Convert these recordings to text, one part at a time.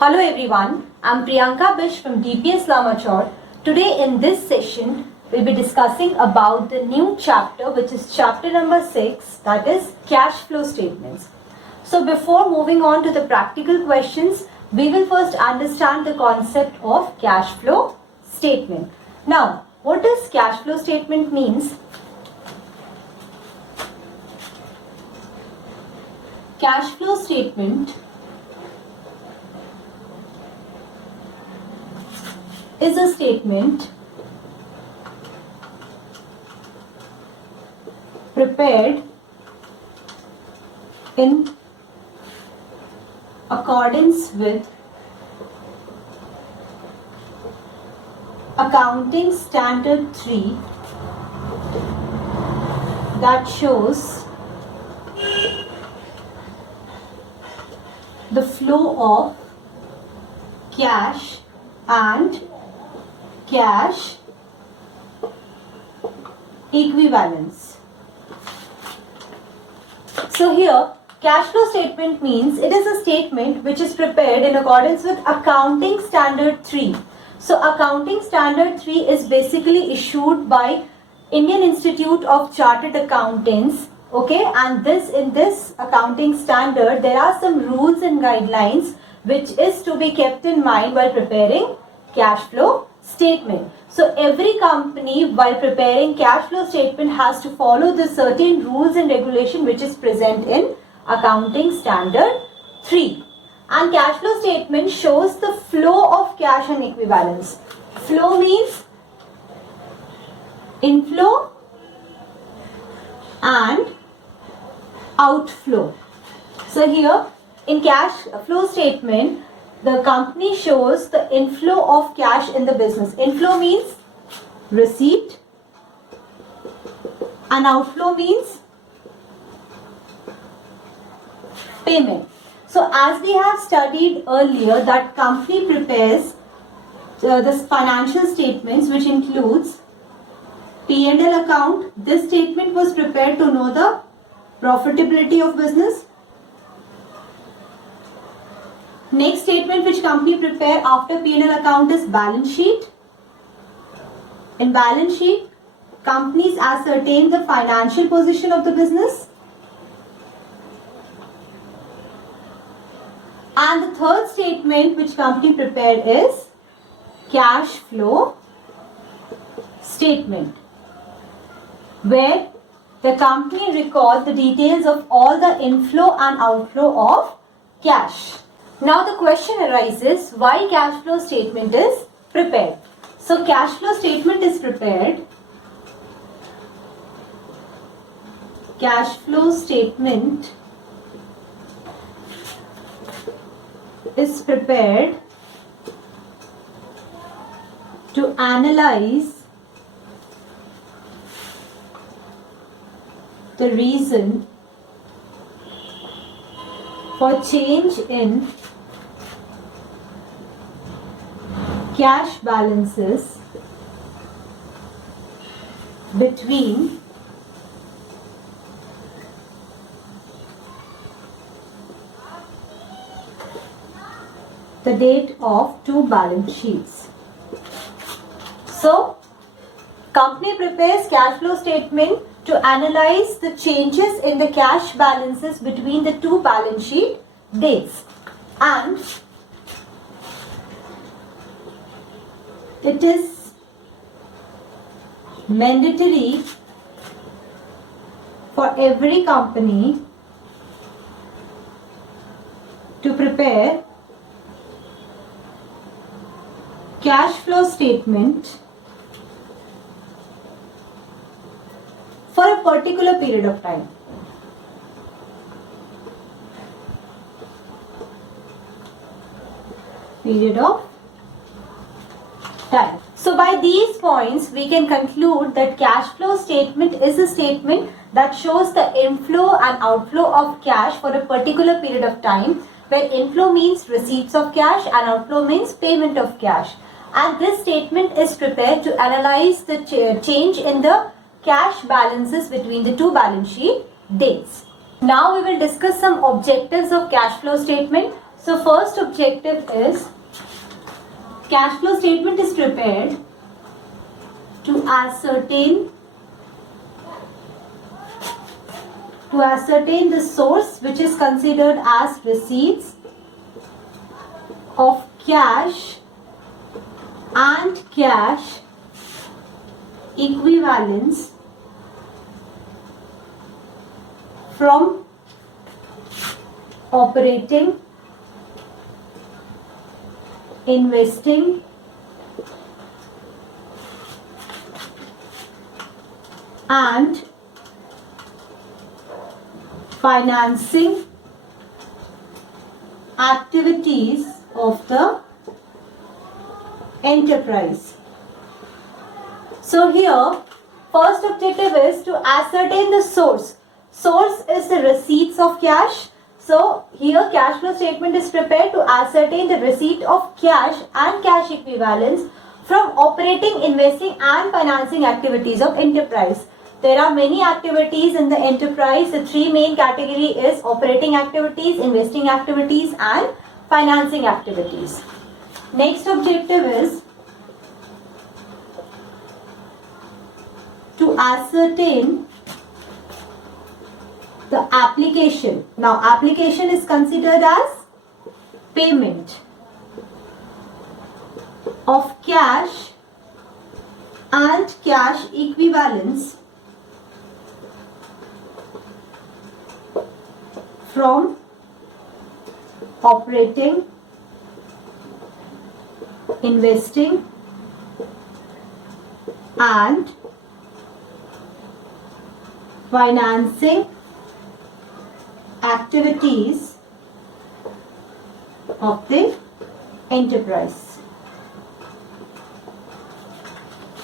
Hello everyone, I'm Priyanka Bish from DPS Lamachor. Today in this session, we'll be discussing about the new chapter, which is chapter number 6, that is cash flow statements. So before moving on to the practical questions, we will first understand the concept of cash flow statement. Now, what does cash flow statement means? Cash flow statement is a statement prepared in accordance with Accounting Standard 3 that shows the flow of cash and cash equivalents. So here, cash flow statement means it is a statement which is prepared in accordance with Accounting Standard 3. So Accounting Standard 3 is basically issued by Indian Institute of Chartered Accountants. Okay, and in this accounting standard, there are some rules and guidelines which is to be kept in mind while preparing cash flow statement. So every company while preparing cash flow statement has to follow the certain rules and regulation which is present in Accounting Standard 3. And cash flow statement shows the flow of cash and equivalents. Flow means inflow and outflow. So here in cash flow statement, the company shows the inflow of cash in the business. Inflow means receipt and outflow means payment. So as we have studied earlier, that company prepares this financial statements which includes P&L account. This statement was prepared to know the profitability of business. Next statement which company prepare after P&L account is balance sheet. In balance sheet, companies ascertain the financial position of the business. And the third statement which company prepared is cash flow statement, where the company records the details of all the inflow and outflow of cash. Now the question arises, why cash flow statement is prepared? So cash flow statement is prepared. Cash flow statement is prepared to analyze the reason for change in cash balances between the date of two balance sheets. So, company prepares cash flow statement to analyze the changes in the cash balances between the two balance sheet dates, and it is mandatory for every company to prepare cash flow statement for a particular period of time. So by these points, we can conclude that cash flow statement is a statement that shows the inflow and outflow of cash for a particular period of time, where inflow means receipts of cash and outflow means payment of cash. And this statement is prepared to analyze the change in the cash balances between the two balance sheet dates. Now we will discuss some objectives of cash flow statement. So first objective is cash flow statement is prepared to ascertain the source which is considered as receipts of cash and cash equivalents from operating, investing, and financing activities of the enterprise. So here, first objective is to ascertain the source. Source is the receipts of cash. So here cash flow statement is prepared to ascertain the receipt of cash and cash equivalents from operating, investing and financing activities of enterprise. There are many activities in the enterprise. The three main category is operating activities, investing activities and financing activities. Next objective is to ascertain the application. Now application is considered as payment of cash and cash equivalents from operating, investing and financing activities of the enterprise.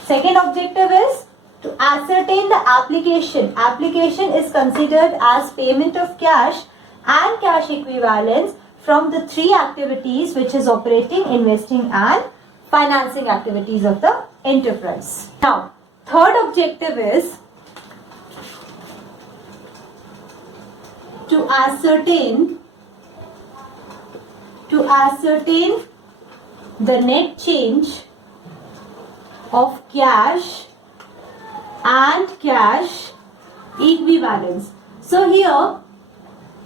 Second objective is to ascertain the application. Application is considered as payment of cash and cash equivalents from the three activities, which is operating, investing and financing activities of the enterprise. Now, third objective is to ascertain the net change of cash and cash equivalents. So here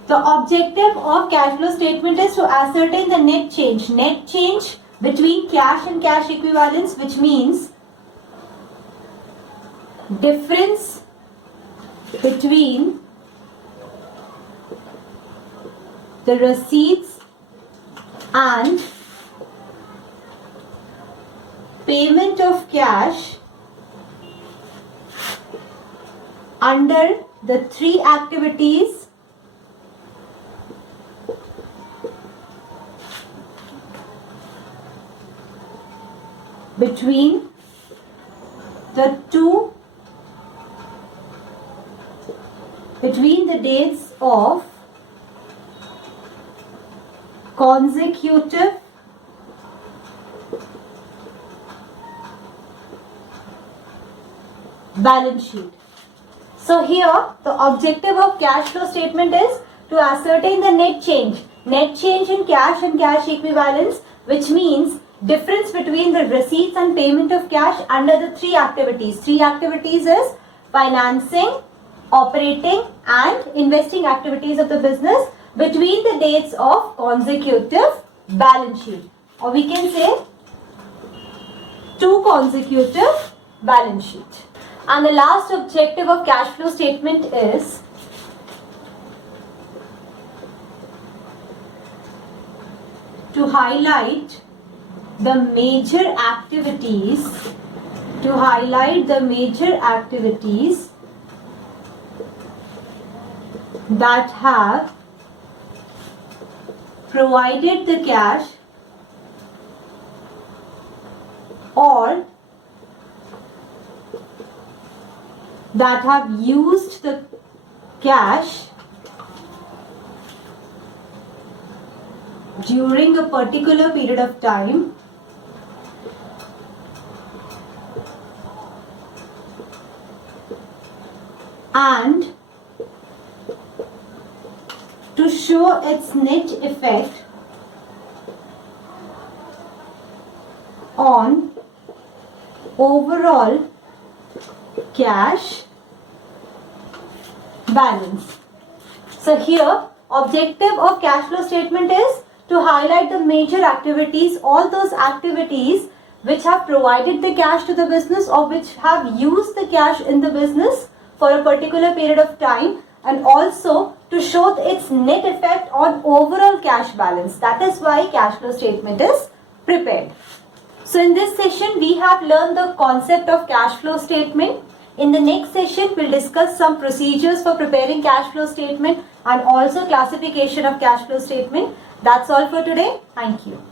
the objective of cash flow statement is to ascertain the net change between cash and cash equivalents, which means difference between the receipts and payment of cash under the three activities between the dates of consecutive balance sheet. So here the objective of cash flow statement is to ascertain the net change in cash and cash equivalents, which means difference between the receipts and payment of cash under the three activities. Three activities is financing, operating and investing activities of the business between the dates of consecutive balance sheet, or we can say two consecutive balance sheet. And the last objective of cash flow statement is to highlight the major activities that have provided the cash or that have used the cash during a particular period of time and to show its net effect on overall cash balance. So here, objective of cash flow statement is to highlight the major activities, all those activities which have provided the cash to the business or which have used the cash in the business for a particular period of time, and also to show its net effect on overall cash balance. That is why cash flow statement is prepared. So in this session, we have learned the concept of cash flow statement. In the next session, we'll discuss some procedures for preparing cash flow statement and also classification of cash flow statement. That's all for today. Thank you.